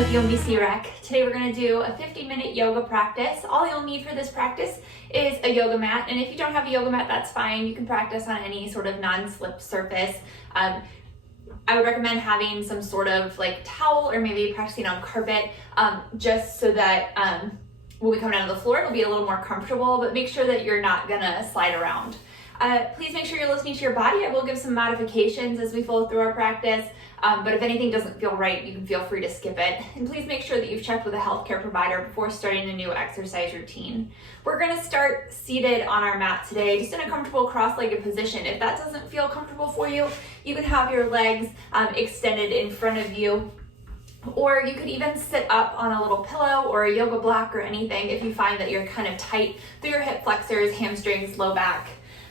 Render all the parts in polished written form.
with UMBC Rec. Today we're going to do a 15-minute yoga practice. All you'll need for this practice is a yoga mat, and if you don't have a yoga mat, that's fine. You can practice on any sort of non-slip surface. I would recommend having some sort of like towel or maybe practicing on carpet, just so that when we come down to the floor, it'll be a little more comfortable, but make sure that you're not gonna slide around. Please make sure you're listening to your body. I will give some modifications as we flow through our practice, but if anything doesn't feel right, you can feel free to skip it. And please make sure that you've checked with a healthcare provider before starting a new exercise routine. We're gonna start seated on our mat today, just in a comfortable cross-legged position. If that doesn't feel comfortable for you, you can have your legs extended in front of you, or you could even sit up on a little pillow or a yoga block or anything if you find that you're kind of tight through your hip flexors, hamstrings, low back.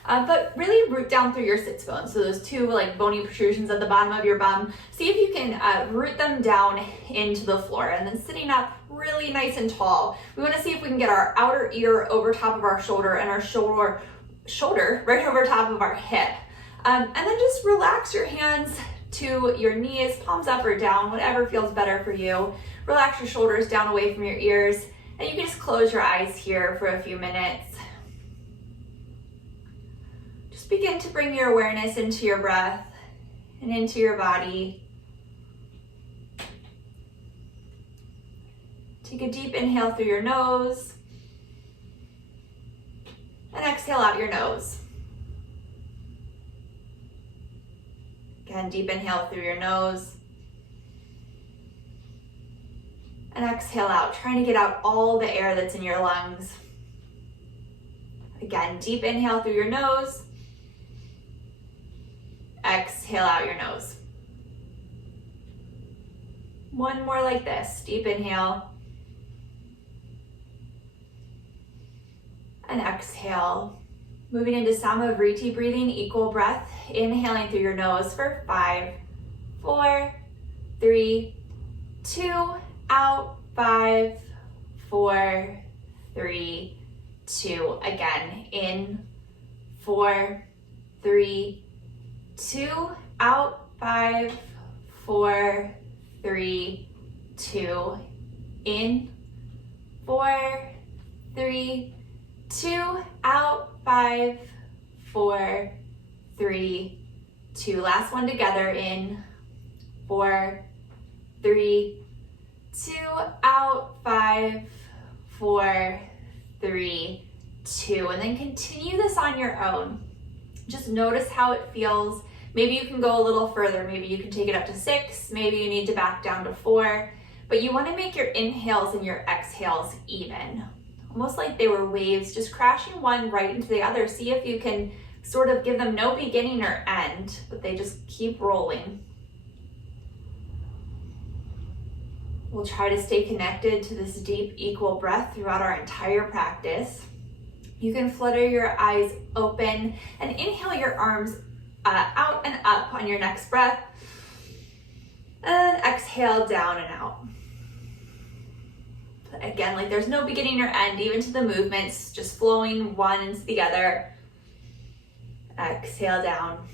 But really root down through your sits bones. So those two like bony protrusions at the bottom of your bum. See if you can root them down into the floor, and then sitting up really nice and tall. We want to see if we can get our outer ear over top of our shoulder and our shoulder right over top of our hip. And then just relax your hands to your knees, palms up or down, whatever feels better for you. Relax your shoulders down away from your ears, and you can just close your eyes here for a few minutes. Just begin to bring your awareness into your breath and into your body. Take a deep inhale through your nose and exhale out your nose. Again, deep inhale through your nose and exhale out, trying to get out all the air that's in your lungs. Again, deep inhale through your nose. Exhale out your nose. One more like this. Deep inhale. And exhale. Moving into Samavriti breathing, equal breath. Inhaling through your nose for 5, 4, 3, 2, out, 5, 4, 3, 2. Again, in, 4, 3, 2, out, 5, 4, 3, 2, in, 4, 3, 2, out, 5, 4, 3, 2. Last one together, in, 4, 3, 2, out, 5, 4, 3, 2. And then continue this on your own. Just notice how it feels. Maybe you can go a little further. Maybe you can take it up to 6. Maybe you need to back down to 4. But you want to make your inhales and your exhales even. Almost like they were waves, just crashing one right into the other. See if you can sort of give them no beginning or end, but they just keep rolling. We'll try to stay connected to this deep, equal breath throughout our entire practice. You can flutter your eyes open and inhale your arms out and up on your next breath. And exhale down and out. Again, like there's no beginning or end, even to the movements, just flowing one into the other. Exhale down.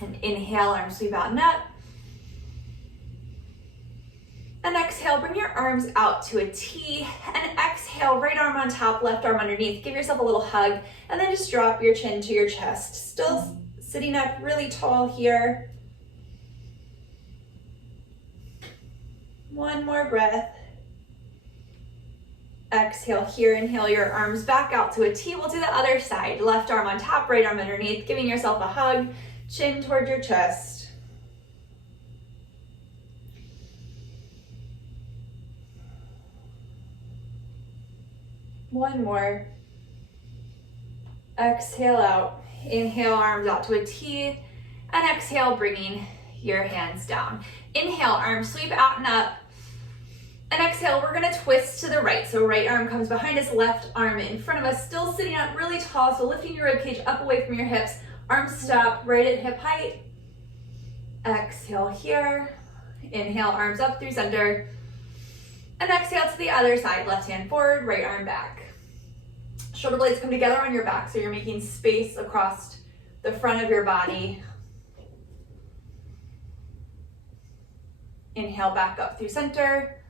And inhale, arms sweep out and up. And exhale, bring your arms out to a T, and exhale, right arm on top, left arm underneath. Give yourself a little hug, and then just drop your chin to your chest. Still sitting up really tall here. One more breath. Exhale here, inhale your arms back out to a T. We'll do the other side. Left arm on top, right arm underneath, giving yourself a hug, chin toward your chest. One more. Exhale out. Inhale, arms out to a T. And exhale, bringing your hands down. Inhale, arms sweep out and up. And exhale, we're gonna twist to the right. So right arm comes behind us, left arm in front of us, still sitting up really tall. So lifting your ribcage up away from your hips. Arms stop right at hip height. Exhale here. Inhale, arms up through center. And exhale to the other side. Left hand forward, right arm back. Shoulder blades come together on your back, so you're making space across the front of your body. Inhale back up through center.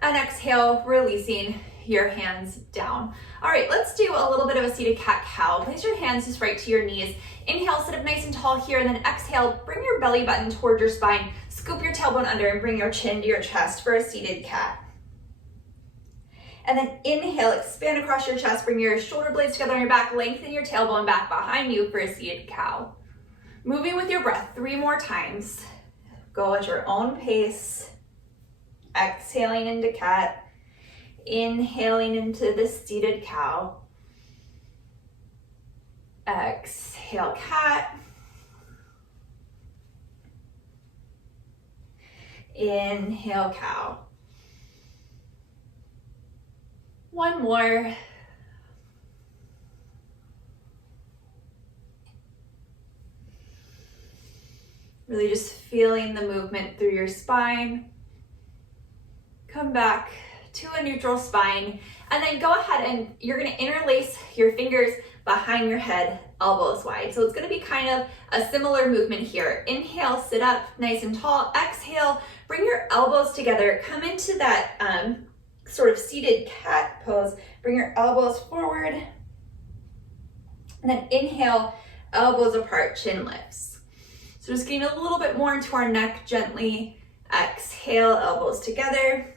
And exhale, releasing your hands down. All right, let's do a little bit of a seated cat-cow. Place your hands just right to your knees. Inhale, sit up nice and tall here, and then exhale, bring your belly button toward your spine. Scoop your tailbone under and bring your chin to your chest for a seated cat. And then inhale, expand across your chest, bring your shoulder blades together on your back, lengthen your tailbone back behind you for a seated cow. Moving with your breath 3 more times. Go at your own pace. Exhaling into cat. Inhaling into the seated cow. Exhale, cat. Inhale, cow. One more. Really just feeling the movement through your spine. Come back to a neutral spine, and then go ahead and you're gonna interlace your fingers behind your head, elbows wide. So it's gonna be kind of a similar movement here. Inhale, sit up nice and tall. Exhale, bring your elbows together. Come into that sort of seated cat pose. Bring your elbows forward. And then inhale, elbows apart, chin lifts. So just getting a little bit more into our neck gently. Exhale, elbows together.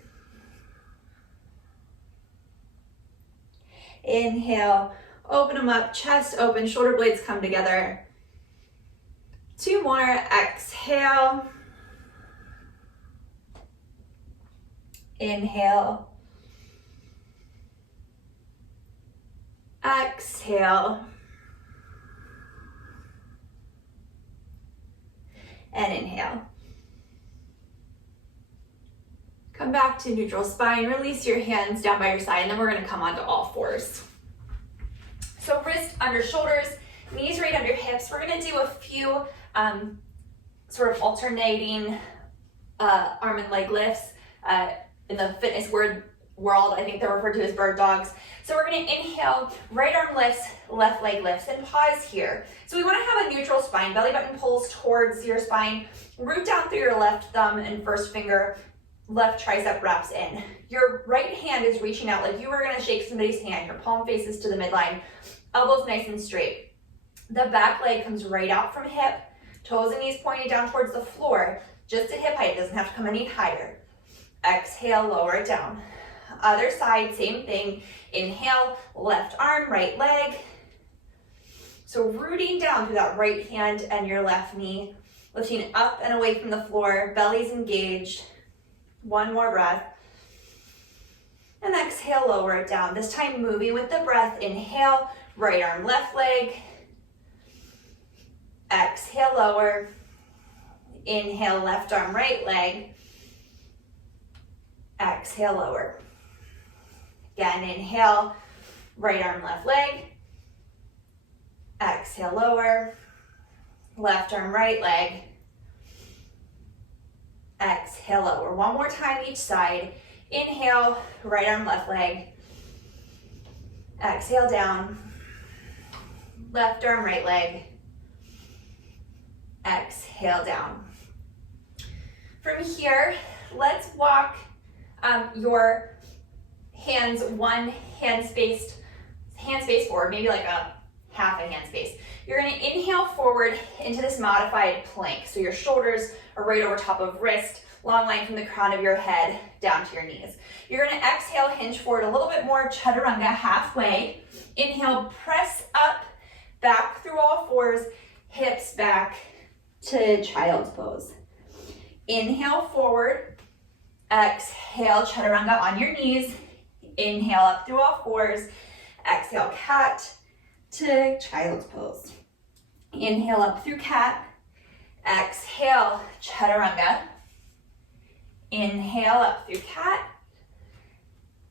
Inhale, open them up, chest open, shoulder blades come together. 2 more, exhale. Inhale. Exhale. And inhale. Come back to neutral spine, release your hands down by your side, and then we're gonna come onto all fours. So wrist under shoulders, knees right under hips. We're gonna do a few sort of alternating arm and leg lifts. In the fitness world, I think they're referred to as bird dogs. So we're gonna inhale, right arm lifts, left leg lifts, and pause here. So we wanna have a neutral spine, belly button pulls towards your spine, root down through your left thumb and first finger, left tricep wraps in. Your right hand is reaching out like you were gonna shake somebody's hand. Your palm faces to the midline, elbows nice and straight. The back leg comes right out from hip, toes and knees pointed down towards the floor, just at hip height, doesn't have to come any higher. Exhale, lower it down. Other side, same thing. Inhale, left arm, right leg. So rooting down through that right hand and your left knee, lifting up and away from the floor, belly's engaged. 1 more breath. And exhale, lower it down. This time moving with the breath. Inhale, right arm, left leg. Exhale, lower. Inhale, left arm, right leg. Exhale, lower. Again, inhale, right arm, left leg. Exhale, lower. Left arm, right leg. Exhale, lower. 1 more time each side. Inhale, right arm, left leg. Exhale, down. Left arm, right leg. Exhale, down. From here, let's walk your hands hand space forward, maybe like a half a hand space. You're gonna inhale forward into this modified plank. So your shoulders are right over top of wrist, long line from the crown of your head down to your knees. You're gonna exhale, hinge forward a little bit more, chaturanga halfway. Inhale, press up, back through all fours, hips back to child's pose. Inhale forward, exhale, chaturanga on your knees. Inhale up through all fours, exhale, cat to child's pose. Inhale up through cat, exhale, chaturanga. Inhale up through cat,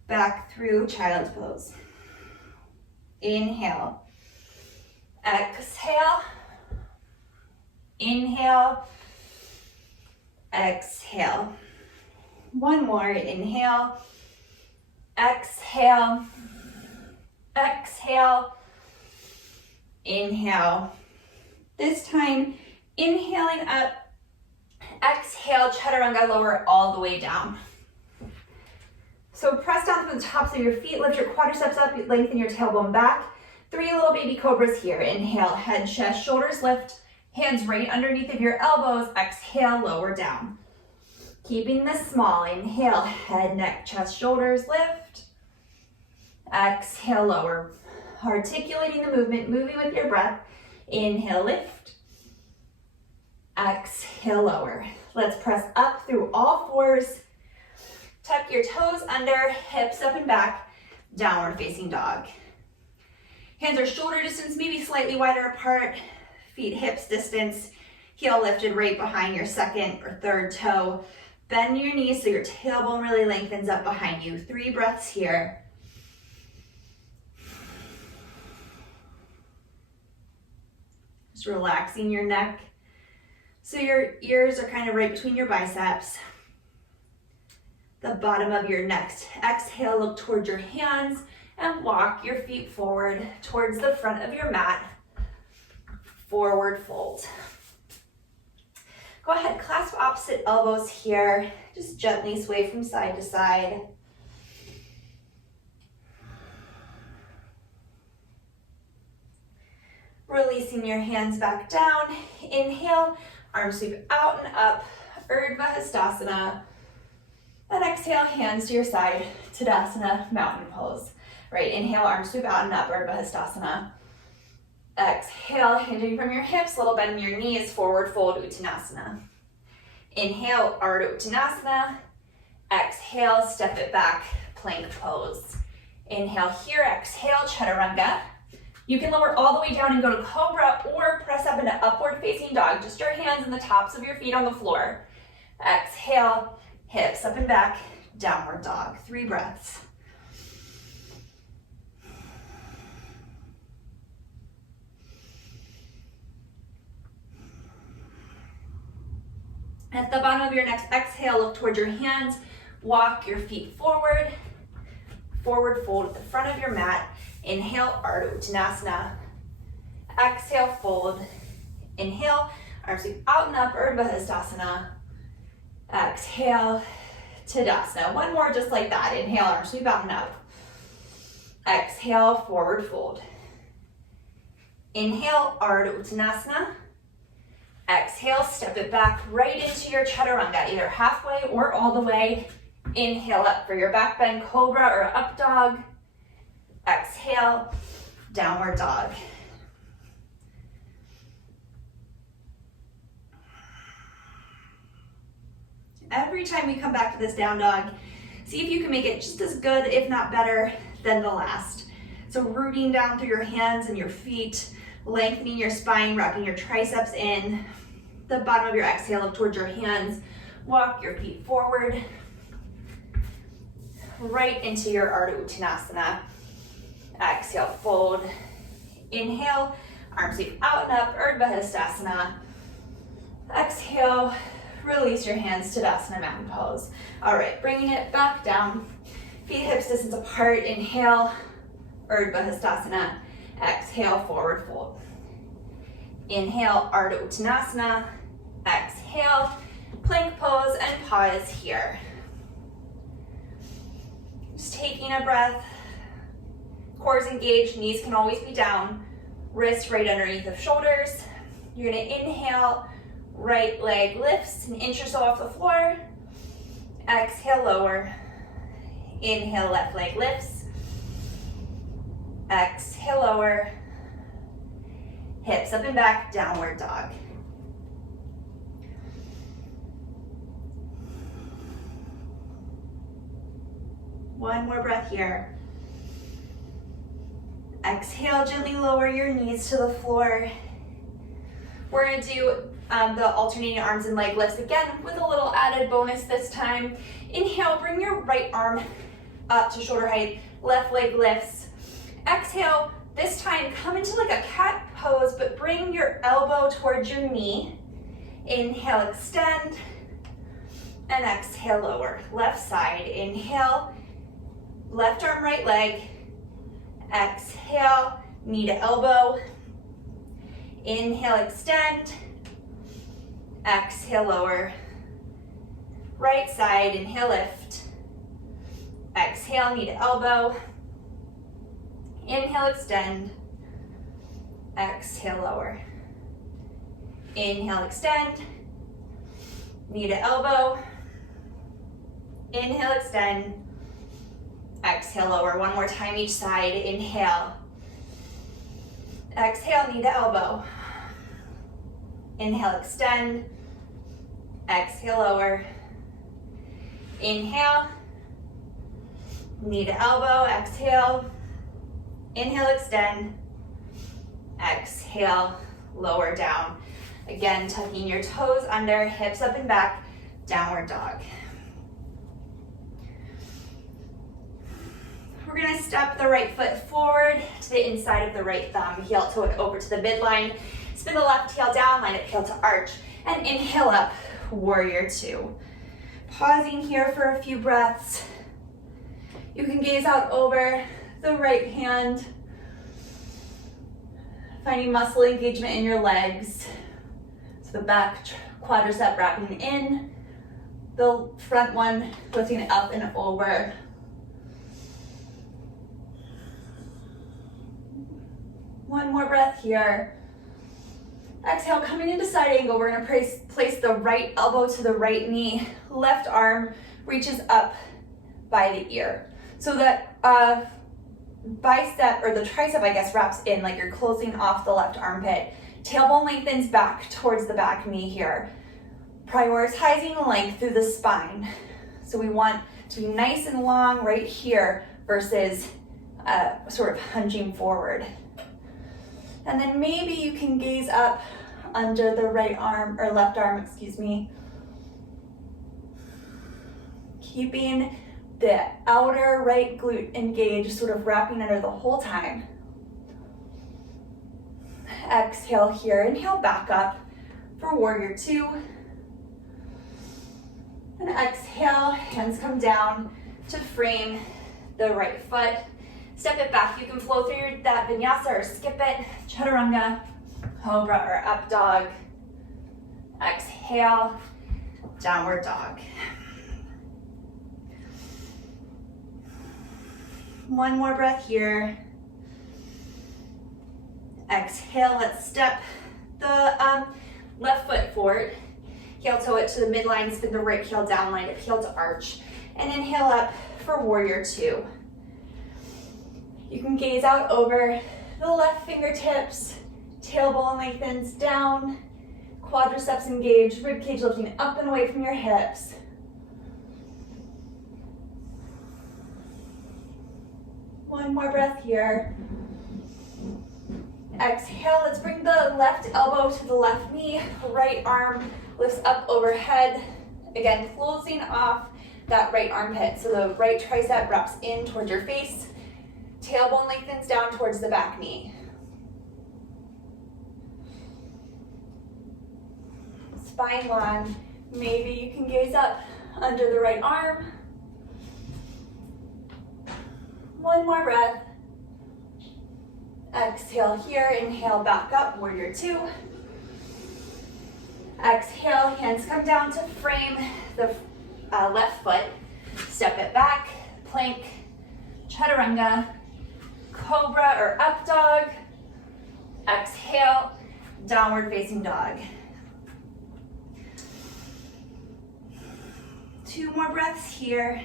back through child's pose. Inhale, exhale, inhale, exhale. 1 more, inhale, exhale, exhale, inhale. This time, inhaling up, Exhale, chaturanga, lower all the way down. So press down through the tops of your feet, lift your quadriceps up, lengthen your tailbone back. 3 little baby cobras here. Inhale, head, chest, shoulders lift, hands right underneath of your elbows. Exhale, lower down. Keeping this small. Inhale, head, neck, chest, shoulders lift. Exhale, lower. Articulating the movement, moving with your breath. Inhale, lift. Exhale, lower. Let's press up through all fours. Tuck your toes under, hips up and back, downward facing dog. Hands are shoulder distance, maybe slightly wider apart, feet hips distance, heel lifted right behind your second or third toe. Bend your knees so your tailbone really lengthens up behind you. 3 breaths here. Just relaxing your neck so your ears are kind of right between your biceps. The bottom of your next exhale, look towards your hands and walk your feet forward towards the front of your mat. Forward fold. Go ahead, clasp opposite elbows here. Just gently sway from side to side. Releasing your hands back down. Inhale, arms sweep out and up, Urdhva Hastasana. And exhale, hands to your side, Tadasana, mountain pose. Right, inhale, arms sweep out and up, Urdhva Hastasana. Exhale, hinging from your hips, little bend in your knees, forward fold, Uttanasana. Inhale, Ardha Uttanasana. Exhale, step it back, plank pose. Inhale here, exhale, chaturanga. You can lower all the way down and go to cobra or press up into upward facing dog. Just your hands and the tops of your feet on the floor. Exhale, hips up and back, downward dog. 3 breaths. At the bottom of your next exhale, look towards your hands. Walk your feet forward. Forward fold at the front of your mat. Inhale, Ardha Uttanasana. Exhale, fold. Inhale, arms sweep out and up, Urdhva Hastasana. Exhale, Tadasana. 1 more just like that. Inhale, arms sweep out and up. Exhale, forward fold. Inhale, Ardha Uttanasana. Exhale, step it back right into your chaturanga, either halfway or all the way. Inhale up for your back bend, cobra or up dog. Exhale, downward dog. Every time we come back to this down dog, see if you can make it just as good, if not better, than the last. So rooting down through your hands and your feet, lengthening your spine, wrapping your triceps in. The bottom of your exhale, look towards your hands. Walk your feet forward, right into your Ardha Uttanasana. Exhale, fold. Inhale, arms sweep out and up, Urdhva Hastasana. Exhale, release your hands, Tadasana, mountain pose. All right, bringing it back down. Feet hips distance apart. Inhale, Urdhva Hastasana. Exhale, forward fold. Inhale, Ardha Uttanasana. Exhale, plank pose and pause here. Just taking a breath. Core is engaged, knees can always be down. Wrists right underneath of shoulders. You're gonna inhale, right leg lifts an inch or so off the floor. Exhale, lower. Inhale, left leg lifts. Exhale, lower. Hips up and back, downward dog. One more breath here. Exhale, gently lower your knees to the floor. We're gonna do the alternating arms and leg lifts again with a little added bonus this time. Inhale, bring your right arm up to shoulder height, left leg lifts. Exhale, this time come into like a cat pose, but bring your elbow towards your knee. Inhale, extend, and exhale, lower. Left side, inhale, left arm, right leg. Exhale, knee to elbow. Inhale, extend. Exhale, lower. Right side, inhale, lift. Exhale, knee to elbow. Inhale, extend. Exhale, lower. Inhale, extend. Knee to elbow. Inhale, extend. Exhale, lower. One more time each side. Inhale. Exhale, knee to elbow. Inhale, extend. Exhale, lower. Inhale. Knee to elbow. Exhale. Inhale, extend. Exhale, lower down. Again, tucking your toes under, hips up and back, downward dog. We're gonna step the right foot forward to the inside of the right thumb, heel toe it over to the midline. Spin the left heel down, line up heel to arch, and inhale up, warrior two. Pausing here for a few breaths. You can gaze out over the right hand, finding muscle engagement in your legs. So the back quadricep wrapping in, the front one lifting it up and over. One more breath here. Exhale, coming into side angle, we're gonna place the right elbow to the right knee. Left arm reaches up by the ear. So that bicep, or the tricep, I guess, wraps in like you're closing off the left armpit. Tailbone lengthens back towards the back knee here. Prioritizing length through the spine. So we want to be nice and long right here versus sort of hunching forward. And then maybe you can gaze up under the right arm, or left arm, excuse me. Keeping the outer right glute engaged, sort of wrapping under the whole time. Exhale here, inhale back up for warrior two. And exhale, hands come down to frame the right foot. Step it back. You can flow through that vinyasa or skip it. Chaturanga, cobra or up dog. Exhale, downward dog. One more breath here. Exhale, let's step the left foot forward. Heel toe it to the midline, spin the right heel down, line up heel to arch. And inhale up for warrior two. You can gaze out over the left fingertips, tailbone lengthens down, quadriceps engaged, ribcage lifting up and away from your hips. One more breath here. Exhale, let's bring the left elbow to the left knee, right arm lifts up overhead. Again, closing off that right armpit. So the right tricep wraps in towards your face. Tailbone lengthens down towards the back knee. Spine long. Maybe you can gaze up under the right arm. One more breath. Exhale here, inhale back up, warrior two. Exhale, hands come down to frame the left foot. Step it back, plank, chaturanga, cobra or up dog. Exhale, downward facing dog. Two more breaths here.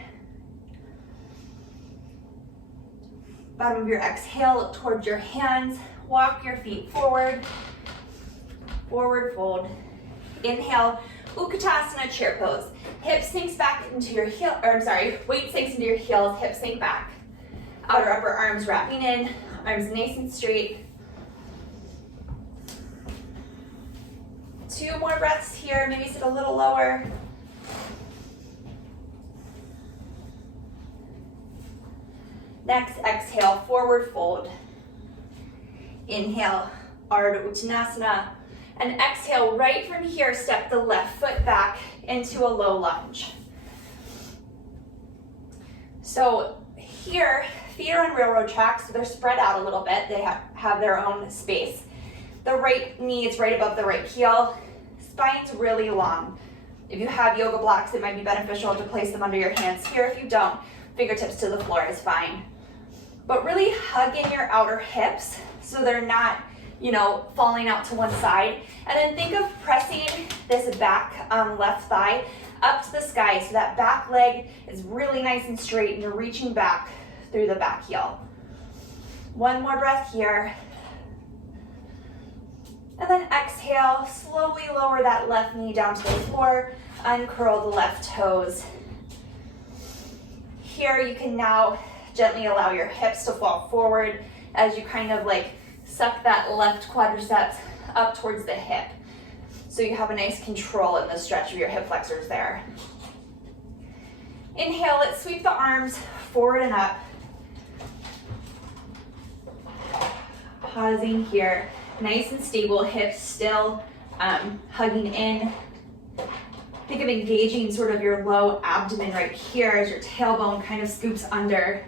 Bottom of your exhale, look towards your hands. Walk your feet forward. Forward fold. Inhale, Utkatasana chair pose. Hips sinks back into your heel, weight sinks into your heels, hips sink back. Outer upper arms wrapping in, arms nice and straight. Two more breaths here, maybe sit a little lower. Next, exhale, forward fold. Inhale, Ardha Uttanasana. And exhale, right from here, step the left foot back into a low lunge. So here, feet are on railroad tracks, so they're spread out a little bit. They have their own space. The right knee is right above the right heel. Spine's really long. If you have yoga blocks, it might be beneficial to place them under your hands here. If you don't, fingertips to the floor is fine. But really hug in your outer hips so they're not, you know, falling out to one side. And then think of pressing this back left thigh up to the sky so that back leg is really nice and straight and you're reaching back through the back heel. One more breath here. And then exhale, slowly lower that left knee down to the floor, uncurl the left toes. Here you can now gently allow your hips to fall forward as you kind of like suck that left quadriceps up towards the hip. So you have a nice control in the stretch of your hip flexors there. Inhale, let's sweep the arms forward and up. Pausing here, nice and stable, hips still hugging in. Think of engaging sort of your low abdomen right here as your tailbone kind of scoops under.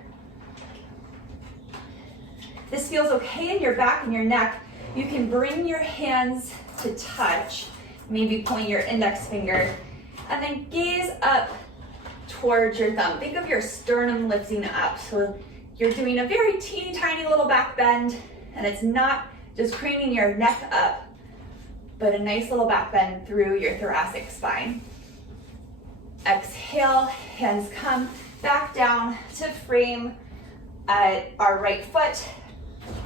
This feels okay in your back and your neck. You can bring your hands to touch, maybe point your index finger, and then gaze up towards your thumb. Think of your sternum lifting up. So you're doing a very teeny tiny little back bend, and it's not just craning your neck up, but a nice little back bend through your thoracic spine. Exhale, hands come back down to frame our right foot.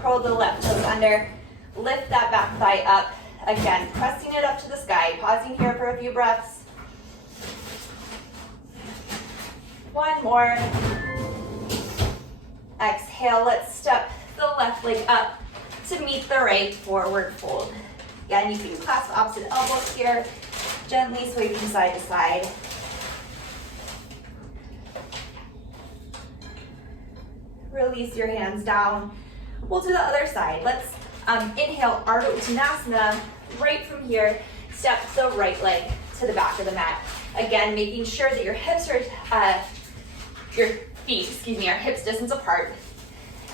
Curl the left toes under. Lift that back thigh up. Again, pressing it up to the sky. Pausing here for a few breaths. One more. Exhale, let's step the left leg up to meet the right forward fold. Again, you can clasp opposite elbows here, gently sway from side to side. Release your hands down. We'll do the other side. Let's inhale, Ardha Uttanasana. Right from here, step the right leg to the back of the mat. Again, making sure that your hips are, your feet, are hips distance apart.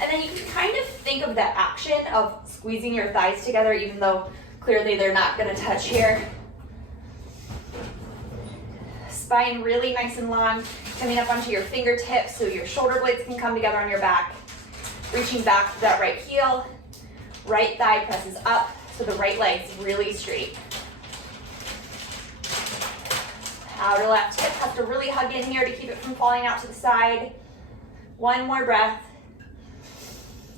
And then you can kind of think of the action of squeezing your thighs together, even though clearly they're not gonna touch here. Spine really nice and long, coming up onto your fingertips so your shoulder blades can come together on your back. Reaching back to that right heel, right thigh presses up so the right leg's really straight. Outer left hip has to really hug in here to keep it from falling out to the side. One more breath.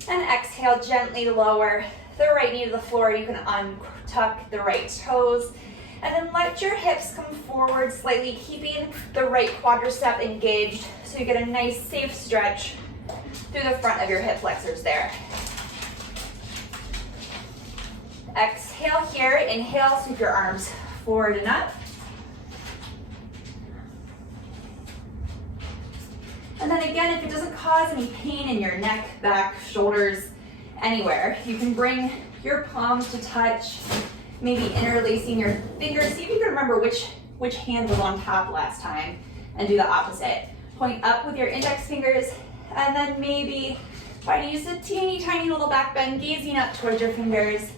And exhale, gently lower the right knee to the floor. You can untuck the right toes. And then let your hips come forward slightly, keeping the right quadricep engaged so you get a nice safe stretch through the front of your hip flexors there. Exhale here, inhale, sweep your arms forward and up. And then again, if it doesn't cause any pain in your neck, back, shoulders, anywhere, you can bring your palms to touch, maybe interlacing your fingers. See if you can remember which hand was on top last time, and do the opposite. Point up with your index fingers, and then maybe try to use a teeny tiny little back bend, gazing up towards your fingers.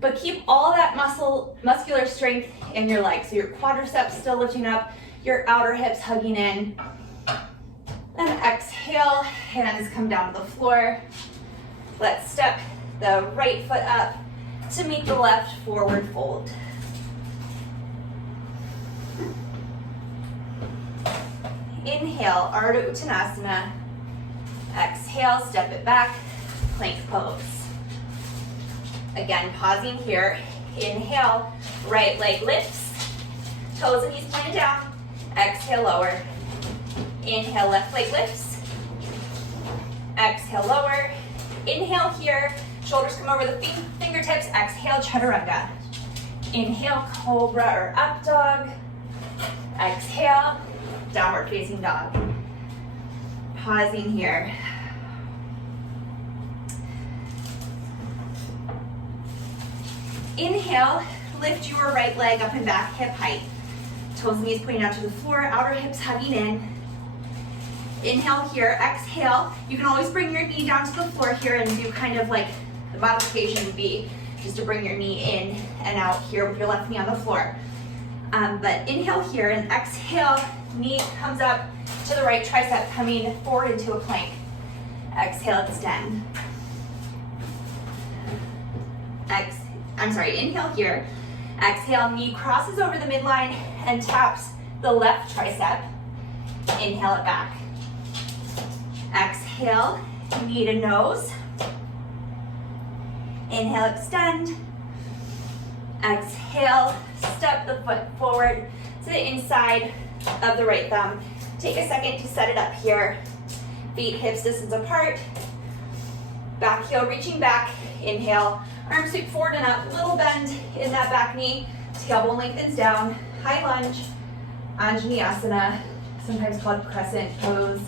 But keep all that muscular strength in your legs. So your quadriceps still lifting up, your outer hips hugging in. And exhale, hands come down to the floor. Let's step the right foot up to meet the left forward fold. Inhale, Ardha Uttanasana. Exhale, step it back, plank pose. Again, pausing here. Inhale, right leg lifts, toes and knees pointed down. Exhale, lower. Inhale, left leg lifts. Exhale, lower. Inhale here, shoulders come over the fingertips. Exhale, chaturanga. Inhale, cobra or up dog. Exhale, downward facing dog. Pausing here. Inhale, lift your right leg up and back, hip height. Toes and knees pointing out to the floor, outer hips hugging in. Inhale here, exhale. You can always bring your knee down to the floor here and do kind of like the modification would be just to bring your knee in and out here with your left knee on the floor. But inhale here and exhale, knee comes up to the right tricep, coming forward into a plank. Exhale, extend. Inhale here. Exhale, knee crosses over the midline and taps the left tricep. Inhale it back. Exhale, knee to nose. Inhale, extend. Exhale, step the foot forward to the inside of the right thumb. Take a second to set it up here. Feet hips distance apart. Back heel reaching back. Inhale, arms sweep forward and up. Little bend in that back knee. Tailbone lengthens down. High lunge. Anjaneyasana, sometimes called Crescent Pose.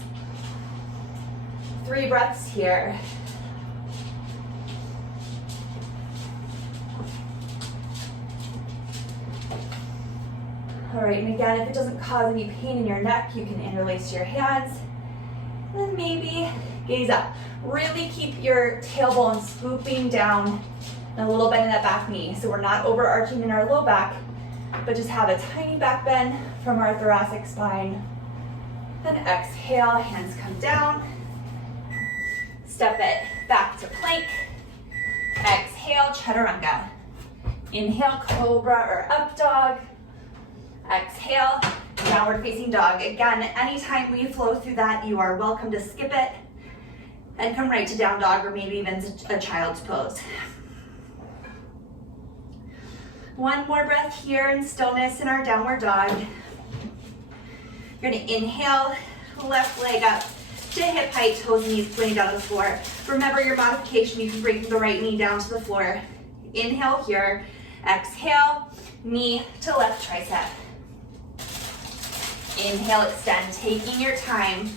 3 breaths here. All right, and again, if it doesn't cause any pain in your neck, you can interlace your hands. And then maybe gaze up. Really keep your tailbone swooping down and a little bend in that back knee. So we're not overarching in our low back, but just have a tiny back bend from our thoracic spine. Then exhale, hands come down. Step it back to plank. Exhale, chaturanga. Inhale, cobra or up dog. Exhale, downward facing dog. Again, anytime we flow through that, you are welcome to skip it and come right to down dog or maybe even a child's pose. One more breath here in stillness in our downward dog. You're gonna inhale, left leg up to hip height, toes and knees pointing down to the floor. Remember your modification, you can bring the right knee down to the floor. Inhale here, exhale, knee to left tricep. Inhale, extend, taking your time.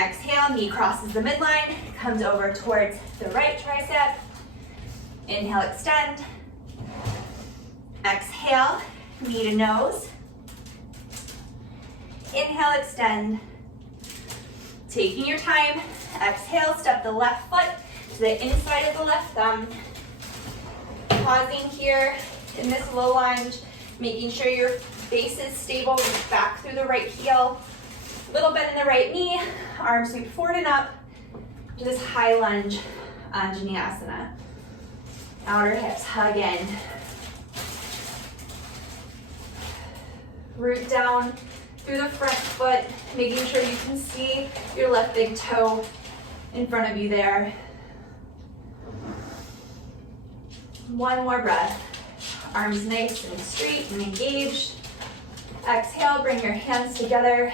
Exhale, knee crosses the midline, comes over towards the right tricep. Inhale, extend. Exhale, knee to nose. Inhale, extend. Taking your time. Exhale, step the left foot to the inside of the left thumb. Pausing here in this low lunge, making sure your base is stable, reach back through the right heel. Little bend in the right knee, arms sweep forward and up to this high lunge, Anjaneyasana. Outer hips hug in. Root down through the front foot, making sure you can see your left big toe in front of you there. One more breath. Arms nice and straight and engaged. Exhale, bring your hands together,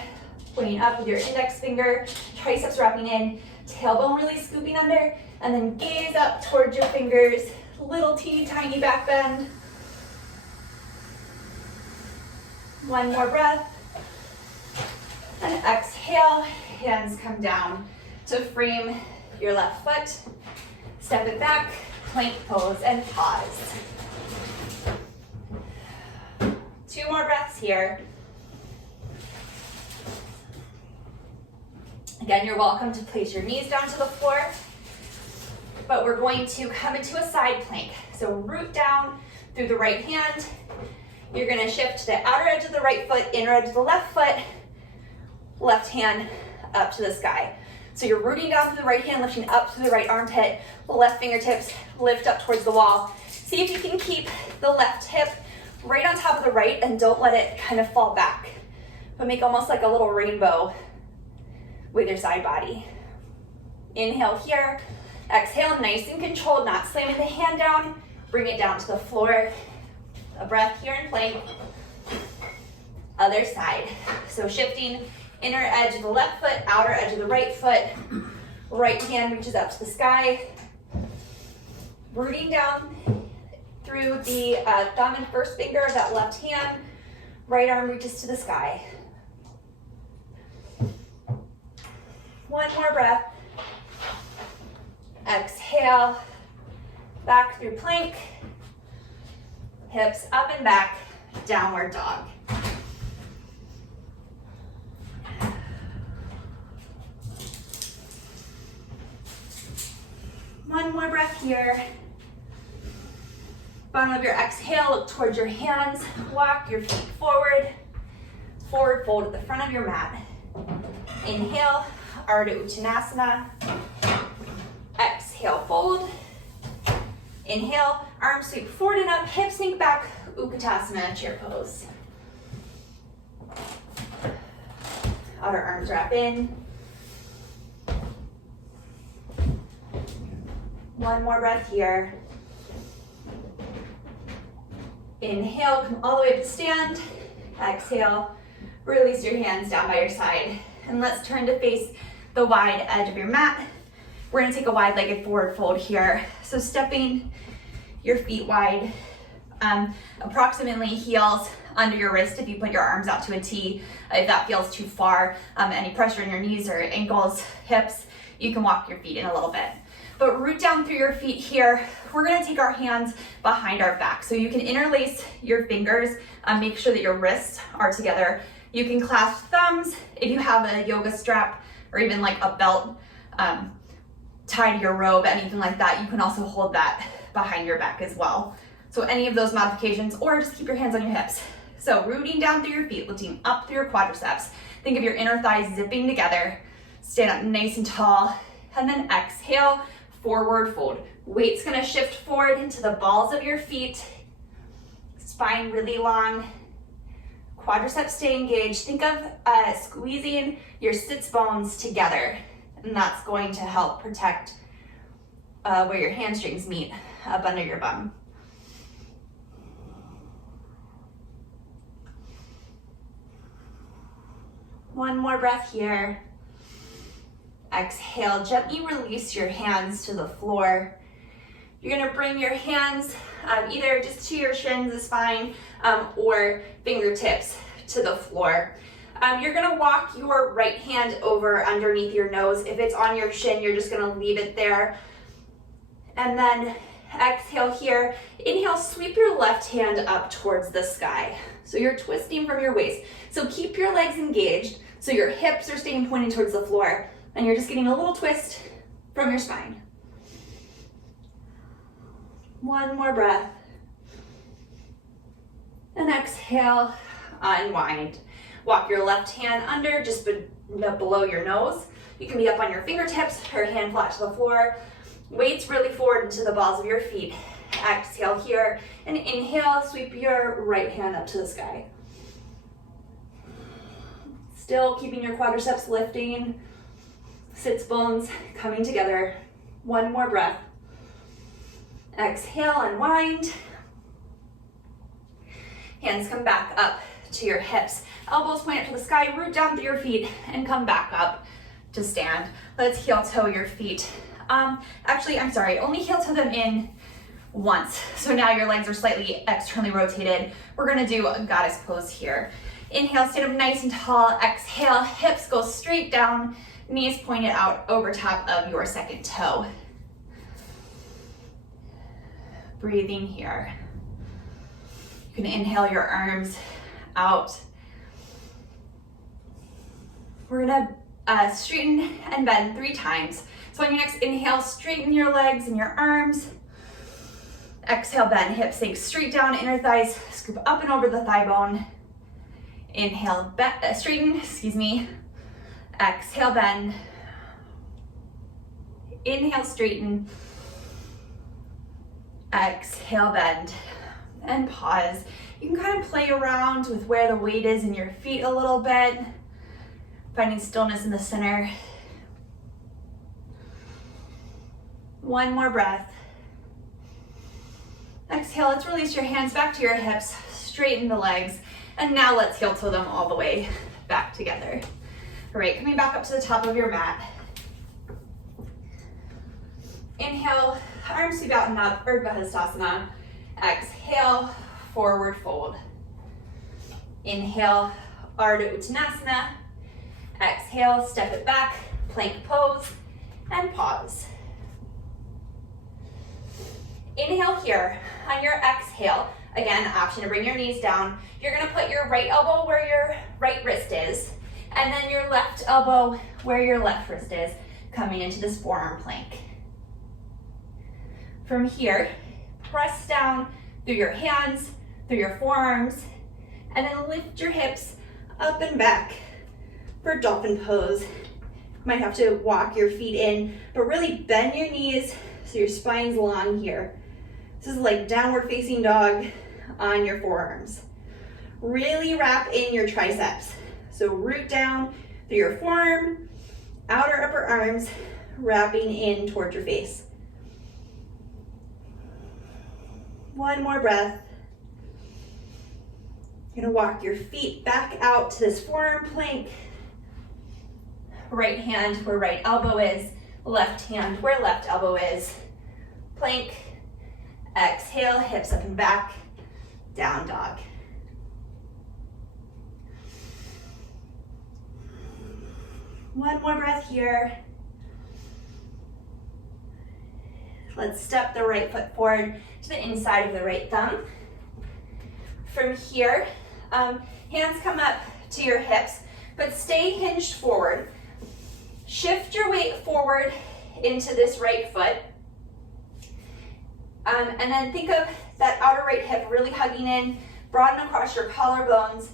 pointing up with your index finger, triceps wrapping in, tailbone really scooping under, and then gaze up towards your fingers, little teeny tiny back bend. One more breath. And exhale, hands come down to frame your left foot. Step it back, plank pose, and pause. 2 more breaths here. Again, you're welcome to place your knees down to the floor, but we're going to come into a side plank. So root down through the right hand. You're gonna shift to the outer edge of the right foot, inner edge of the left foot, left hand up to the sky. So you're rooting down through the right hand, lifting up through the right armpit, the left fingertips lift up towards the wall. See if you can keep the left hip right on top of the right and don't let it kind of fall back, but make almost like a little rainbow with your side body. Inhale here, exhale, nice and controlled, not slamming the hand down, bring it down to the floor. A breath here in plank. Other side. So shifting inner edge of the left foot, outer edge of the right foot. Right hand reaches up to the sky. Rooting down through the thumb and first finger of that left hand. Right arm reaches to the sky. One more breath. Exhale, back through plank. Hips up and back, downward dog. One more breath here. Bottom of your exhale, look towards your hands, walk your feet forward, forward fold at the front of your mat. Inhale, Ardha Uttanasana. Exhale, fold. Inhale, arms sweep forward and up, hips sink back, Utkatasana, chair pose. Outer arms wrap in. One more breath here. Inhale, come all the way up to stand. Exhale, release your hands down by your side. And let's turn to face the wide edge of your mat. We're gonna take a wide-legged forward fold here. So stepping your feet wide, approximately heels under your wrist if you put your arms out to a T. If that feels too far, any pressure in your knees or ankles, hips, you can walk your feet in a little bit. But root down through your feet here. We're gonna take our hands behind our back. So you can interlace your fingers, make sure that your wrists are together. You can clasp thumbs. If you have a yoga strap or even like a belt tied to your robe, anything like that, you can also hold that behind your back as well. So any of those modifications, or just keep your hands on your hips. So rooting down through your feet, lifting up through your quadriceps. Think of your inner thighs zipping together. Stand up nice and tall, and then exhale, forward fold. Weight's gonna shift forward into the balls of your feet. Spine really long. Quadriceps stay engaged. Think of squeezing your sits bones together, and that's going to help protect where your hamstrings meet up under your bum. One more breath here. Exhale, gently release your hands to the floor. You're gonna bring your hands either just to your shins is fine, or fingertips to the floor. You're gonna walk your right hand over underneath your nose. If it's on your shin, you're just gonna leave it there. And then exhale here. Inhale, sweep your left hand up towards the sky. So you're twisting from your waist. So keep your legs engaged so your hips are staying pointed towards the floor, and you're just getting a little twist from your spine. One more breath. And exhale, unwind. Walk your left hand under, just below your nose. You can be up on your fingertips or hand flat to the floor. Weights really forward into the balls of your feet. Exhale here, and inhale, sweep your right hand up to the sky. Still keeping your quadriceps lifting, sits bones coming together. One more breath. Exhale, unwind. Hands come back up to your hips. Elbows point up to the sky, root down through your feet, and come back up to stand. Let's heel toe your feet. Actually, I'm sorry, only heel toe them in once. So now your legs are slightly externally rotated. We're gonna do a goddess pose here. Inhale, stand up nice and tall. Exhale, hips go straight down, knees pointed out over top of your second toe. Breathing here. You can inhale your arms out. We're gonna straighten and bend 3 times. So on your next inhale, straighten your legs and your arms. Exhale, bend, hips sink straight down, inner thighs scoop up and over the thigh bone. Inhale, straighten, Exhale, bend. Inhale, straighten. Exhale, bend. And pause. You can kind of play around with where the weight is in your feet a little bit, finding stillness in the center. One more breath. Exhale, let's release your hands back to your hips, straighten the legs, and now let's heel toe them all the way back together. All right, coming back up to the top of your mat. Inhale, arms sweep out and up, Urdhva Hastasana. Exhale, forward fold. Inhale, Ardha Uttanasana. Exhale, step it back, plank pose, and pause. Inhale here. On your exhale, again, option to bring your knees down. You're gonna put your right elbow where your right wrist is, and then your left elbow where your left wrist is, coming into this forearm plank. From here, press down through your hands, through your forearms, and then lift your hips up and back for Dolphin Pose. You might have to walk your feet in, but really bend your knees so your spine's long here. This is like downward facing dog on your forearms. Really wrap in your triceps. So root down through your forearm, outer upper arms, wrapping in towards your face. One more breath. You're gonna walk your feet back out to this forearm plank. Right hand where right elbow is, left hand where left elbow is. Plank, exhale, hips up and back, down dog. One more breath here. Let's step the right foot forward to the inside of the right thumb. From here, hands come up to your hips, but stay hinged forward. Shift your weight forward into this right foot. And then think of that outer right hip really hugging in, broaden across your collarbones.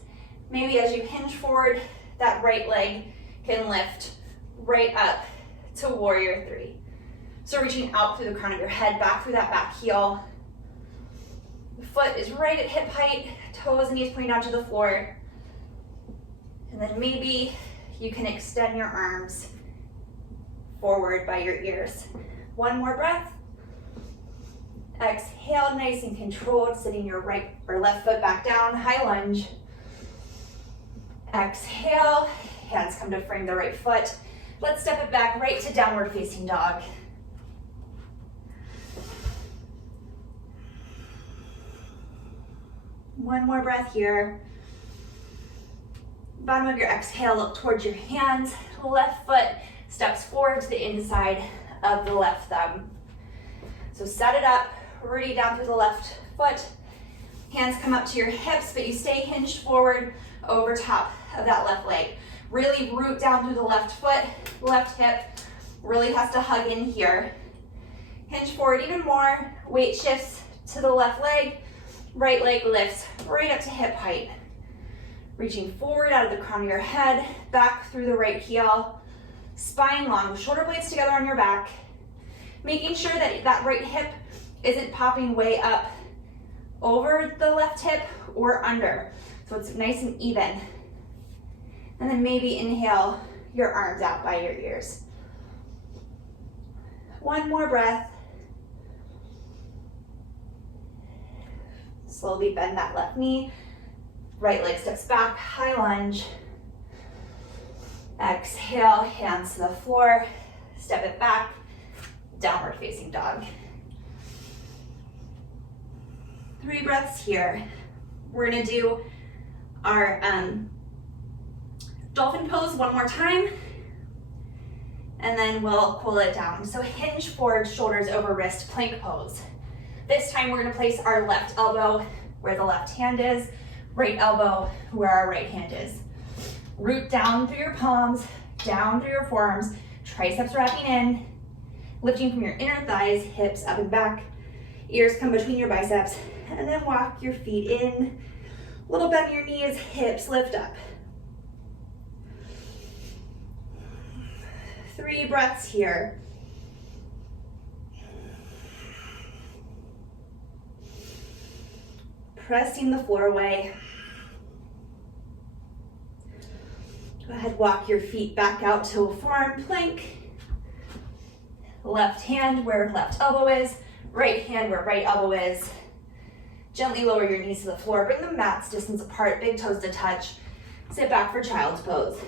Maybe as you hinge forward, that right leg can lift right up to warrior three. So reaching out through the crown of your head, back through that back heel. The foot is right at hip height, toes and knees pointing out to the floor. And then maybe you can extend your arms forward by your ears. One more breath. Exhale, nice and controlled, sitting your right or left foot back down, high lunge. Exhale, hands come to frame the right foot. Let's step it back right to downward facing dog. One more breath here. Bottom of your exhale, look towards your hands. Left foot steps forward to the inside of the left thumb. So set it up, rooting down through the left foot. Hands come up to your hips, but you stay hinged forward over top of that left leg. Really root down through the left foot, left hip, really has to hug in here. Hinge forward even more, weight shifts to the left leg, right leg lifts right up to hip height. Reaching forward out of the crown of your head, back through the right heel, spine long, shoulder blades together on your back. Making sure that that right hip isn't popping way up over the left hip or under. So it's nice and even. And then maybe inhale your arms out by your ears. One more breath. Slowly bend that left knee. Right leg steps back, high lunge. Exhale, hands to the floor. Step it back, downward facing dog. 3 breaths here. We're gonna do our Dolphin Pose one more time, and then we'll cool it down. So hinge forward, shoulders over wrist, plank pose. This time we're gonna place our left elbow where the left hand is, right elbow where our right hand is. Root down through your palms, down through your forearms, triceps wrapping in, lifting from your inner thighs, hips up and back, ears come between your biceps, and then walk your feet in, little bend in your knees, hips lift up. 3 breaths here. Pressing the floor away. Go ahead, walk your feet back out to a forearm plank. Left hand where left elbow is, right hand where right elbow is. Gently lower your knees to the floor, bring the mats distance apart, big toes to touch. Sit back for child's pose.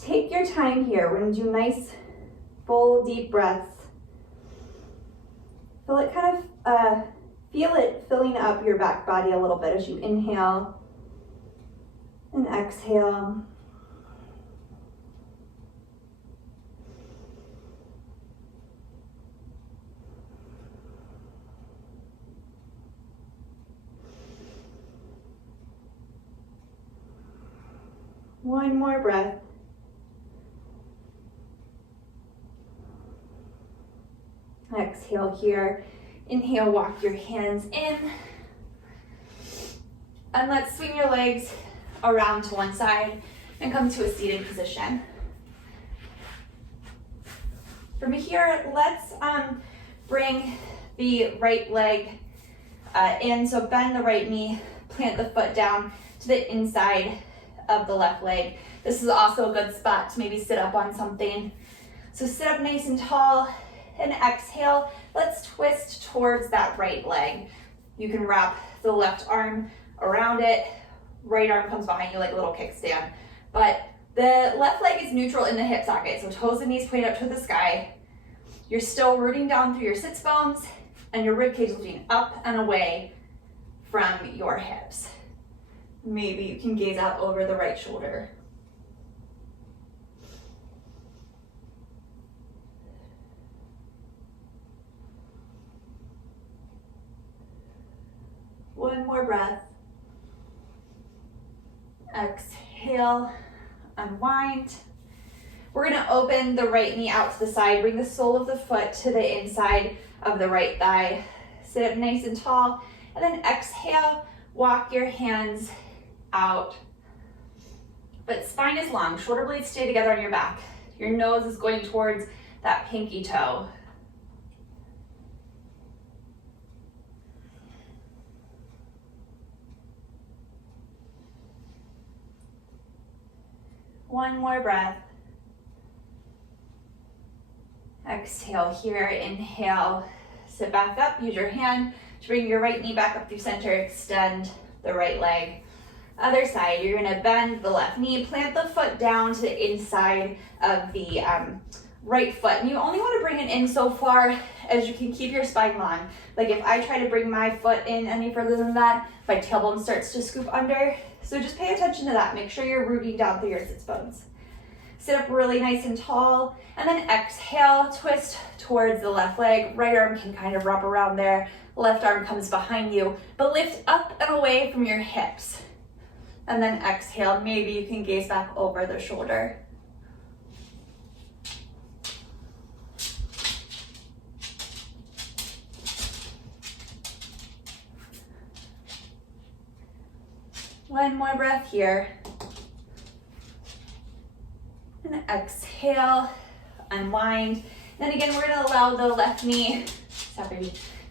Take your time here. We're gonna do nice, full, deep breaths. Feel it filling up your back body a little bit as you inhale and exhale. One more breath. Exhale. exhale here. Inhale, walk your hands in. And let's swing your legs around to one side and come to a seated position. From here, let's bring the right leg in. So bend the right knee, plant the foot down to the inside of the left leg. This is also a good spot to maybe sit up on something. So sit up nice and tall and exhale. Let's twist towards that right leg. You can wrap the left arm around it. Right arm comes behind you like a little kickstand. But the left leg is neutral in the hip socket, so toes and knees point up to the sky. You're still rooting down through your sits bones, and your rib cage lifting up and away from your hips. Maybe you can gaze out over the right shoulder. One more breath. Exhale, unwind. We're gonna open the right knee out to the side, bring the sole of the foot to the inside of the right thigh. Sit up nice and tall, and then exhale, walk your hands out. But spine is long, shoulder blades stay together on your back. Your nose is going towards that pinky toe. One more breath. Exhale here, inhale, sit back up, use your hand to bring your right knee back up through center, extend the right leg. Other side, you're gonna bend the left knee, plant the foot down to the inside of the right foot. And you only wanna bring it in so far as you can keep your spine long. Like if I try to bring my foot in any further than that, my tailbone starts to scoop under. So just pay attention to that. Make sure you're rooting down through your sits bones. Sit up really nice and tall, and then exhale, twist towards the left leg. Right arm can kind of wrap around there. Left arm comes behind you, but lift up and away from your hips. And then exhale, maybe you can gaze back over the shoulder. One more breath here. And exhale, unwind. Then again, we're gonna allow the left knee,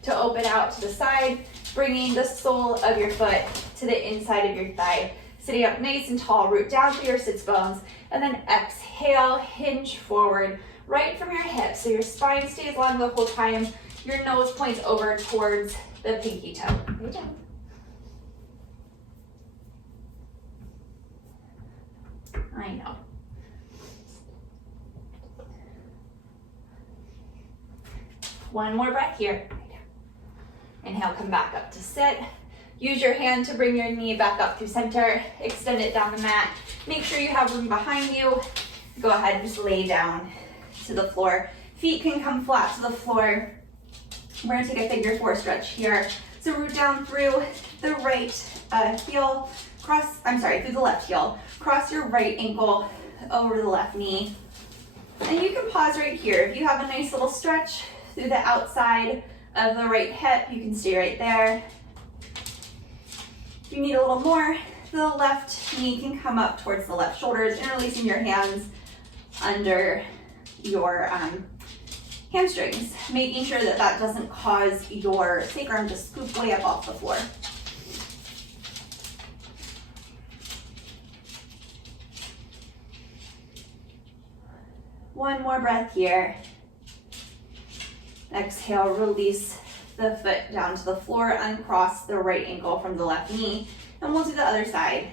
to open out to the side, bringing the sole of your foot to the inside of your thigh. Sitting up nice and tall, root down through your sits bones, and then exhale, hinge forward, right from your hips. So your spine stays long the whole time. Your nose points over towards the pinky toe. Lay down. I know. One more breath here. Inhale, come back up to sit. Use your hand to bring your knee back up through center. Extend it down the mat. Make sure you have room behind you. Go ahead and just lay down to the floor. Feet can come flat to the floor. We're gonna take a figure four stretch here. So root down through the right heel, through the left heel. Cross your right ankle over the left knee. And you can pause right here. If you have a nice little stretch through the outside of the right hip, you can stay right there. If you need a little more, the left knee can come up towards the left shoulders, interlacing your hands under your hamstrings, making sure that that doesn't cause your sacrum to scoop way up off the floor. One more breath here. Exhale, release the foot down to the floor, uncross the right ankle from the left knee, and we'll do the other side.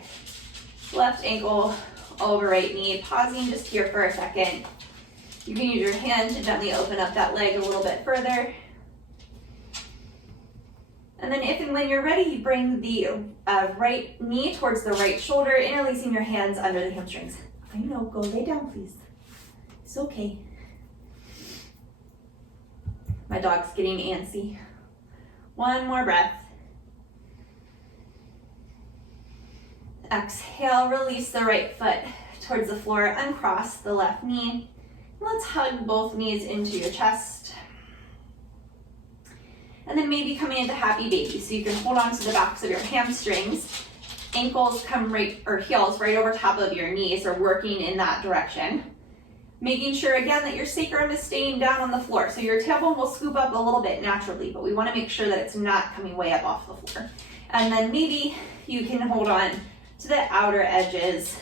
Left ankle over right knee, pausing just here for a second. You can use your hand to gently open up that leg a little bit further. And then if and when you're ready, you bring the right knee towards the right shoulder, interlacing your hands under the hamstrings. I know, go lay down, please. It's okay. My dog's getting antsy. One more breath. Exhale, release the right foot towards the floor, uncross the left knee. Let's hug both knees into your chest. And then maybe coming into happy baby. So you can hold on to the backs of your hamstrings. Ankles come right, or heels right over top of your knees, or working in that direction. Making sure again that your sacrum is staying down on the floor. So your tailbone will scoop up a little bit naturally, but we want to make sure that it's not coming way up off the floor. And then maybe you can hold on to the outer edges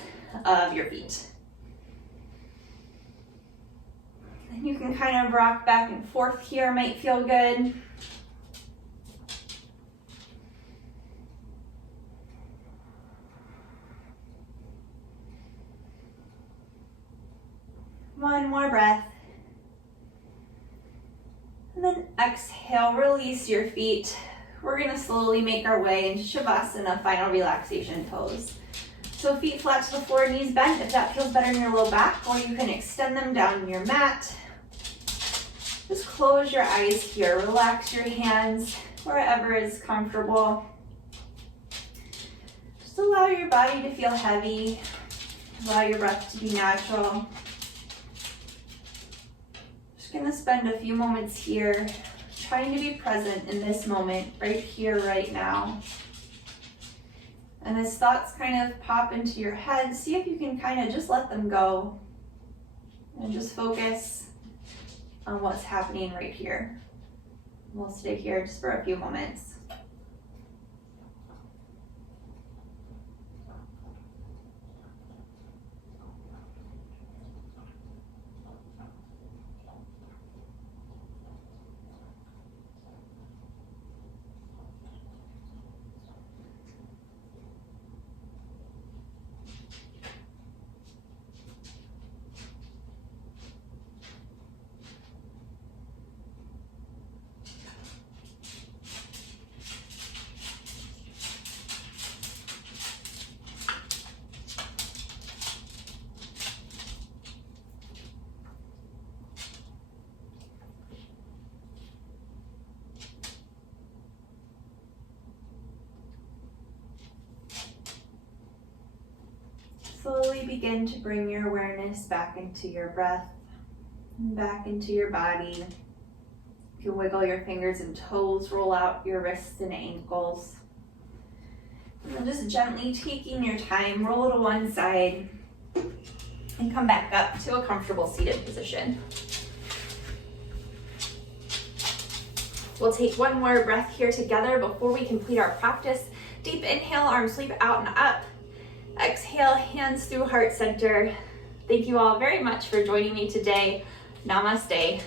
of your feet. And you can kind of rock back and forth here, might feel good. One more breath. And then exhale, release your feet. We're gonna slowly make our way into Shavasana, final relaxation pose. So feet flat to the floor, knees bent if that feels better in your low back, or you can extend them down in your mat. Just close your eyes here, relax your hands wherever is comfortable. Just allow your body to feel heavy, allow your breath to be natural. Just gonna spend a few moments here, trying to be present in this moment, right here, right now. And as thoughts kind of pop into your head, see if you can kind of just let them go and just focus on what's happening right here. We'll stay here just for a few moments. Slowly begin to bring your awareness back into your breath, back into your body. You can wiggle your fingers and toes, roll out your wrists and ankles. And then just gently taking your time, roll to one side and come back up to a comfortable seated position. We'll take one more breath here together before we complete our practice. Deep inhale, arms sweep out and up. Exhale, hands through heart center. Thank you all very much for joining me today. Namaste.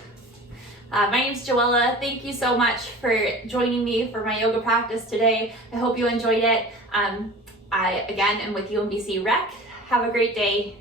My name's Joella. Thank you so much for joining me for my yoga practice today. I hope you enjoyed it. I, again, am with UMBC Rec. Have a great day.